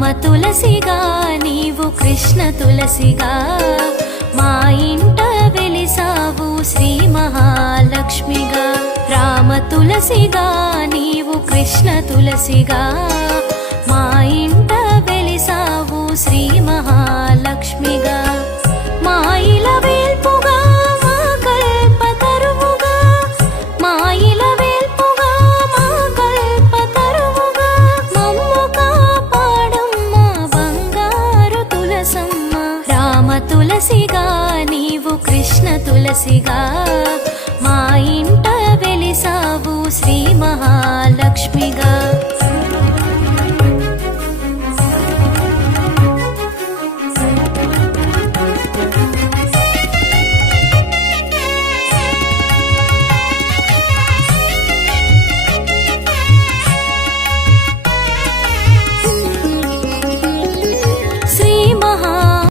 రామ తులసిగా నీవు కృష్ణ తులసిగా మా ఇంట వెలిసావు శ్రీ మహాలక్ష్మిగా రామ తులసిగా నీవు కృష్ణ తులసిగా మా ఇంట వెలిసావు శ్రీ మహాలక్ష్మిగా మా ఇల వేల్పుగా మా కల్పతరువుగా మా ఇల వేల్పుగా మా కల్పతరువుగా మమ్ము కాపాడమ్మ బంగారు తులసమ్మ రామ తులసిగా నీవు కృష్ణ తులసిగా